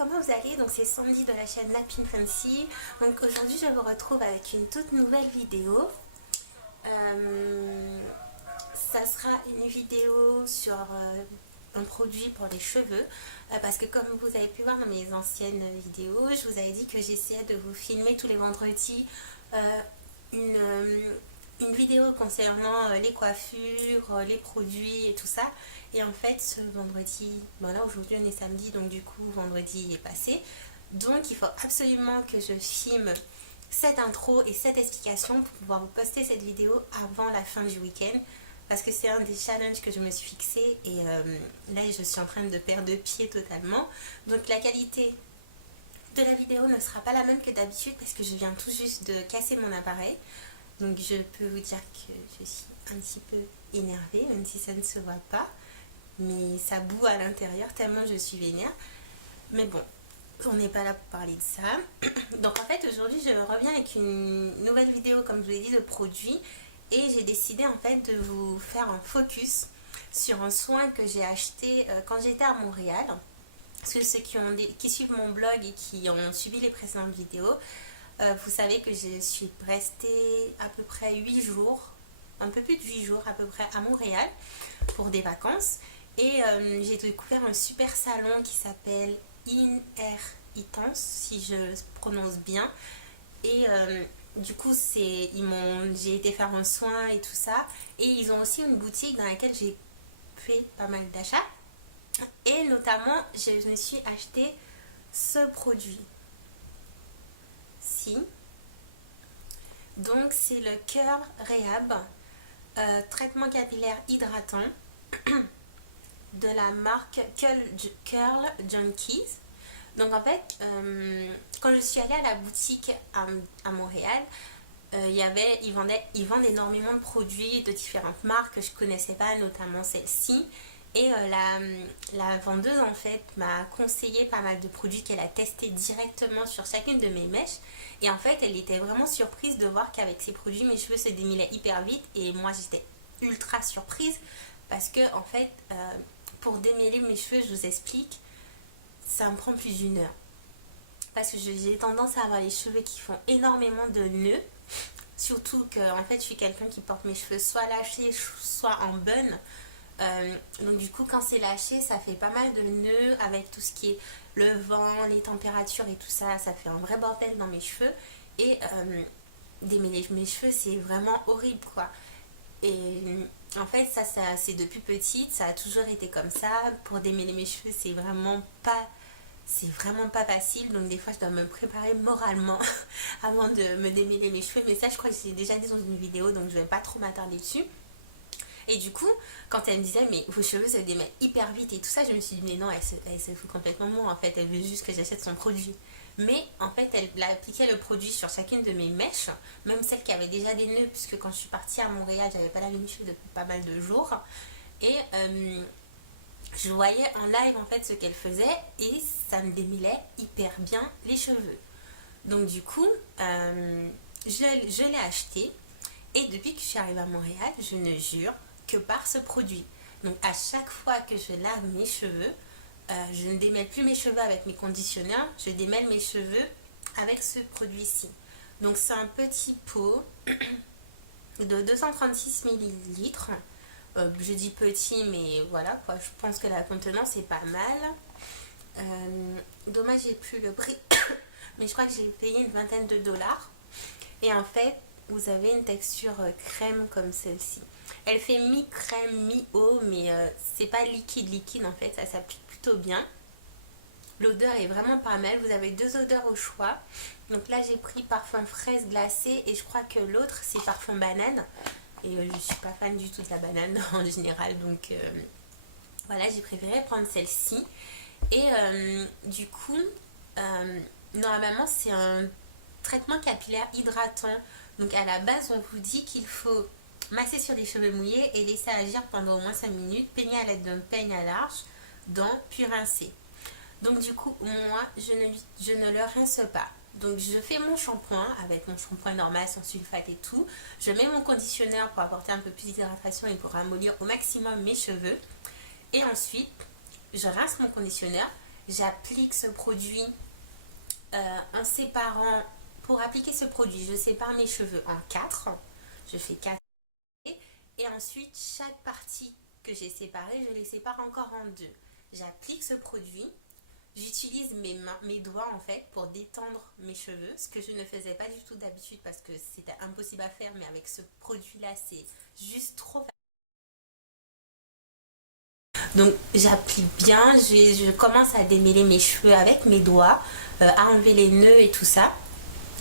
comment vous allez? Donc c'est Sandy de la chaîne Napin Fancy. Donc aujourd'hui je vous retrouve avec une toute nouvelle vidéo. Ça sera une vidéo sur un produit pour les cheveux. Parce que comme vous avez pu voir dans mes anciennes vidéos, je vous avais dit que j'essayais de vous filmer tous les vendredis une vidéo concernant les coiffures, les produits et tout ça. Et en fait, ce vendredi, voilà, aujourd'hui on est samedi, donc du coup, vendredi est passé. Donc, il faut absolument que je filme cette intro et cette explication pour pouvoir vous poster cette vidéo avant la fin du week-end. Parce que c'est un des challenges que je me suis fixé et là, je suis en train de perdre pied totalement. Donc, la qualité de la vidéo ne sera pas la même que d'habitude parce que je viens tout juste de casser mon appareil. Donc je peux vous dire que je suis un petit peu énervée, même si ça ne se voit pas. Mais ça boue à l'intérieur tellement je suis vénère. Mais bon, on n'est pas là pour parler de ça. Donc en fait aujourd'hui je reviens avec une nouvelle vidéo, comme je vous l'ai dit, de produits. Et j'ai décidé en fait de vous faire un focus sur un soin que j'ai acheté quand j'étais à Montréal. Parce que ceux qui suivent mon blog et qui ont suivi les précédentes vidéos, vous savez que je suis restée à peu près 8 jours, un peu plus de 8 jours à peu près à Montréal pour des vacances. Et j'ai découvert un super salon qui s'appelle In Air Itance, si je prononce bien. Et du coup, j'ai été faire un soin et tout ça. Et ils ont aussi une boutique dans laquelle j'ai fait pas mal d'achats. Et notamment, je me suis acheté ce produit. Donc c'est le Curl Rehab traitement capillaire hydratant de la marque Curl Junkies. Donc en fait quand je suis allée à la boutique à Montréal, ils vendent énormément de produits de différentes marques que je connaissais pas, notamment celle-ci. Et la vendeuse en fait m'a conseillé pas mal de produits qu'elle a testés directement sur chacune de mes mèches. Et en fait elle était vraiment surprise de voir qu'avec ces produits mes cheveux se démêlaient hyper vite. Et moi j'étais ultra surprise parce que en fait pour démêler mes cheveux, je vous explique, ça me prend plus d'une heure. Parce que j'ai tendance à avoir les cheveux qui font énormément de nœuds. Surtout que en fait je suis quelqu'un qui porte mes cheveux soit lâchés soit en bun. Donc du coup quand c'est lâché ça fait pas mal de nœuds avec tout ce qui est le vent, les températures et tout ça, ça fait un vrai bordel dans mes cheveux. Et démêler mes cheveux c'est vraiment horrible quoi. Et en fait ça c'est depuis petite, ça a toujours été comme ça. Pour démêler mes cheveux c'est vraiment pas facile, donc des fois je dois me préparer moralement avant de me démêler mes cheveux. Mais ça je crois que j'ai déjà dit dans une vidéo, donc je vais pas trop m'attarder dessus. Et du coup, quand elle me disait mais vos cheveux se démêlent hyper vite et tout ça, je me suis dit mais non, elle se fout complètement de moi en fait, elle veut juste que j'achète son produit. Mais en fait, elle appliquait le produit sur chacune de mes mèches, même celles qui avaient déjà des nœuds, puisque quand je suis partie à Montréal, j'avais pas lavé mes cheveux depuis pas mal de jours. Et je voyais en live en fait ce qu'elle faisait et ça me démêlait hyper bien les cheveux. Donc du coup, je l'ai acheté. Et depuis que je suis arrivée à Montréal, je ne jure que par ce produit. Donc à chaque fois que je lave mes cheveux, je ne démêle plus mes cheveux avec mes conditionneurs, je démêle mes cheveux avec ce produit-ci. Donc c'est un petit pot de 236 millilitres. Je dis petit, mais voilà quoi, je pense que la contenance est pas mal. Dommage, j'ai plus le prix, mais je crois que j'ai payé une vingtaine de dollars. Et en fait, vous avez une texture crème comme celle-ci. Elle fait mi-crème, mi-eau, mais c'est pas liquide en fait, ça s'applique plutôt bien. L'odeur est vraiment pas mal, vous avez deux odeurs au choix. Donc là j'ai pris parfum fraise glacée et je crois que l'autre c'est parfum banane. Et je suis pas fan du tout de la banane en général, donc voilà, j'ai préféré prendre celle-ci. Et du coup, normalement c'est un traitement capillaire hydratant. Donc à la base on vous dit qu'il faut masser sur les cheveux mouillés et laisser agir pendant au moins 5 minutes, peigner à l'aide d'un peigne à large, dents, puis rincer. Donc du coup moi je ne le rince pas. Donc je fais mon shampoing avec mon shampoing normal sans sulfate et tout. Je mets mon conditionneur pour apporter un peu plus d'hydratation et pour ramollir au maximum mes cheveux. Et ensuite je rince mon conditionneur. j'applique ce produit en séparant. Pour appliquer ce produit, je sépare mes cheveux en 4. Je fais 4. Et ensuite, chaque partie que j'ai séparée, je les sépare encore en 2. J'applique ce produit. J'utilise mes mains, mes doigts en fait pour détendre mes cheveux, ce que je ne faisais pas du tout d'habitude parce que c'était impossible à faire, mais avec ce produit là c'est juste trop facile. Donc j'applique bien, je commence à démêler mes cheveux avec mes doigts, à enlever les nœuds et tout ça.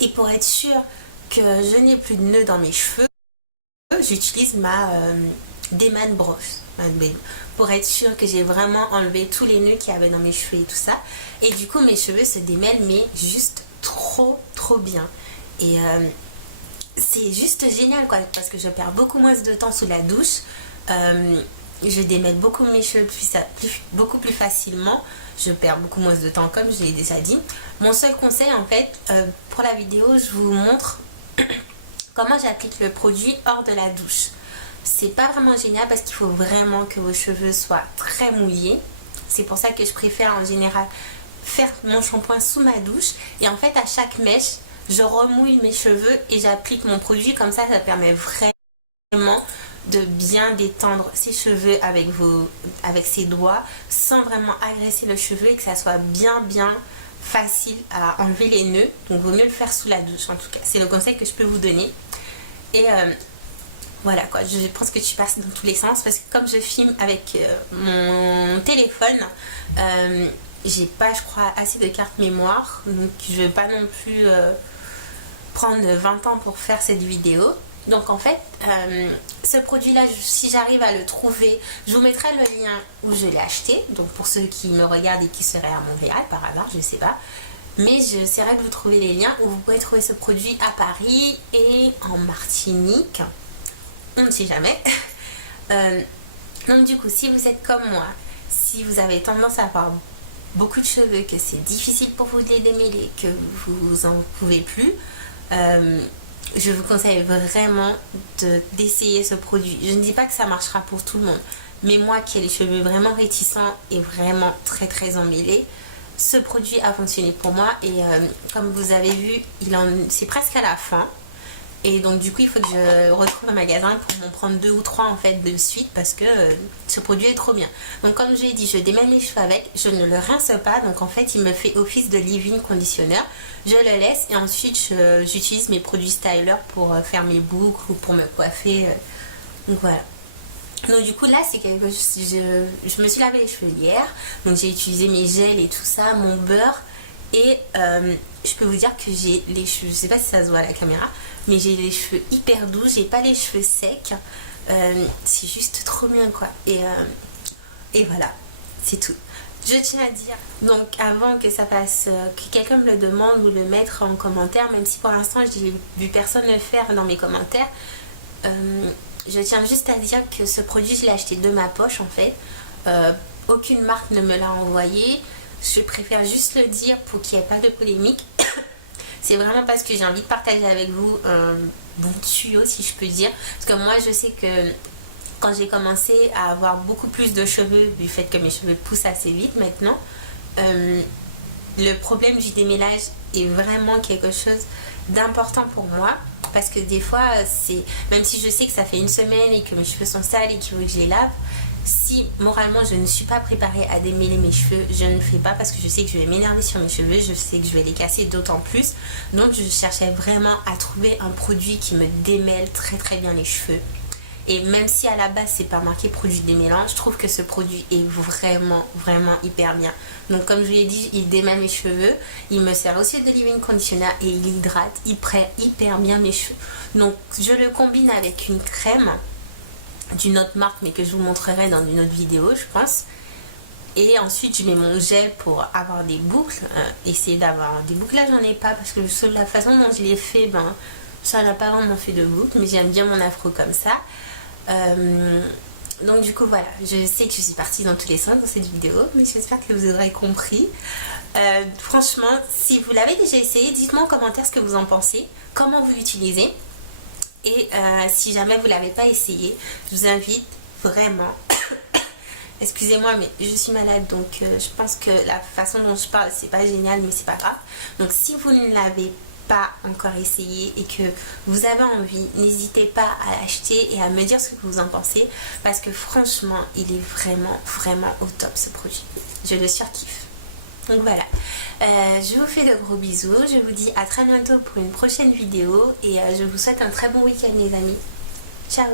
Et pour être sûre que je n'ai plus de nœuds dans mes cheveux, j'utilise ma démêle brosse. Pour être sûre que j'ai vraiment enlevé tous les nœuds qu'il y avait dans mes cheveux et tout ça. Et du coup mes cheveux se démêlent mais juste trop bien. Et c'est juste génial quoi, parce que je perds beaucoup moins de temps sous la douche. Je démêle beaucoup mes cheveux beaucoup plus facilement. Je perds beaucoup moins de temps comme je l'ai déjà dit. Mon seul conseil en fait, pour la vidéo, je vous montre comment j'applique le produit hors de la douche. C'est pas vraiment génial parce qu'il faut vraiment que vos cheveux soient très mouillés. C'est pour ça que je préfère en général faire mon shampoing sous ma douche. Et en fait à chaque mèche, je remouille mes cheveux et j'applique mon produit. Comme ça permet vraiment de bien détendre ses cheveux avec ses doigts sans vraiment agresser le cheveu et que ça soit bien facile à enlever les nœuds. Donc vaut mieux le faire sous la douche en tout cas. C'est le conseil que je peux vous donner. Et voilà quoi, je pense que tu passes dans tous les sens parce que comme je filme avec mon téléphone, j'ai pas je crois assez de carte mémoire, donc je vais pas non plus prendre 20 ans pour faire cette vidéo. Donc en fait, ce produit là, si j'arrive à le trouver, je vous mettrai le lien où je l'ai acheté. Donc pour ceux qui me regardent et qui seraient à Montréal par hasard, je sais pas. Mais j'essaierai de vous trouver les liens où vous pouvez trouver ce produit à Paris et en Martinique. On ne sait jamais. Donc du coup, si vous êtes comme moi, si vous avez tendance à avoir beaucoup de cheveux, que c'est difficile pour vous de les démêler, que vous en pouvez plus, je vous conseille vraiment d'essayer ce produit. Je ne dis pas que ça marchera pour tout le monde, mais moi qui ai les cheveux vraiment réticents et vraiment très emmêlés, ce produit a fonctionné pour moi. Et comme vous avez vu, c'est presque à la fin. Et donc du coup il faut que je retrouve un magasin pour m'en prendre 2 ou 3 en fait de suite parce que ce produit est trop bien. Donc comme je l'ai dit, je démêle mes cheveux avec, je ne le rince pas, donc en fait il me fait office de leave-in conditionneur. Je le laisse et ensuite j'utilise mes produits styler pour faire mes boucles ou pour me coiffer. Donc voilà. Donc du coup là c'est quelque chose, je me suis lavé les cheveux hier, donc j'ai utilisé mes gels et tout ça, mon beurre. Et je peux vous dire que j'ai les cheveux, je sais pas si ça se voit à la caméra, mais j'ai les cheveux hyper doux, j'ai pas les cheveux secs. C'est juste trop bien quoi. Et voilà, c'est tout. Je tiens à dire, donc avant que ça passe, que quelqu'un me le demande ou le mettre en commentaire, même si pour l'instant j'ai vu personne le faire dans mes commentaires, je tiens juste à dire que ce produit je l'ai acheté de ma poche en fait. Aucune marque ne me l'a envoyé. Je préfère juste le dire pour qu'il n'y ait pas de polémique. C'est vraiment parce que j'ai envie de partager avec vous un bon tuyau si je peux dire. Parce que moi je sais que quand j'ai commencé à avoir beaucoup plus de cheveux, du fait que mes cheveux poussent assez vite maintenant, le problème du démêlage est vraiment quelque chose d'important pour moi. Parce que des fois, même si je sais que ça fait 1 semaine et que mes cheveux sont sales et qu'il faut que je les lave, si moralement je ne suis pas préparée à démêler mes cheveux, je ne le fais pas parce que je sais que je vais m'énerver sur mes cheveux, je sais que je vais les casser d'autant plus. Donc je cherchais vraiment à trouver un produit qui me démêle très bien les cheveux. Et même si à la base c'est pas marqué produit démêlant, je trouve que ce produit est vraiment hyper bien. Donc comme je vous l'ai dit, il démêle mes cheveux, il me sert aussi de leave-in conditioner et il hydrate hyper bien mes cheveux. Donc je le combine avec une crème d'une autre marque mais que je vous montrerai dans une autre vidéo je pense. Et ensuite je mets mon gel pour avoir des boucles, essayer d'avoir des boucles. Là j'en ai pas parce que la façon dont je l'ai fait, ça n'a pas vraiment fait de boucles, mais j'aime bien mon afro comme ça. Donc du coup voilà, je sais que je suis partie dans tous les sens dans cette vidéo, mais j'espère que vous aurez compris. Franchement, si vous l'avez déjà essayé, dites-moi en commentaire ce que vous en pensez, comment vous l'utilisez. Et si jamais vous ne l'avez pas essayé, je vous invite vraiment Excusez-moi, mais je suis malade, donc je pense que la façon dont je parle, c'est pas génial, mais c'est pas grave. Donc si vous ne l'avez pas encore essayé et que vous avez envie, n'hésitez pas à l'acheter et à me dire ce que vous en pensez, parce que franchement, il est vraiment, vraiment au top ce produit. Je le surkiffe. Donc voilà, je vous fais de gros bisous, je vous dis à très bientôt pour une prochaine vidéo et je vous souhaite un très bon week-end les amis. Ciao!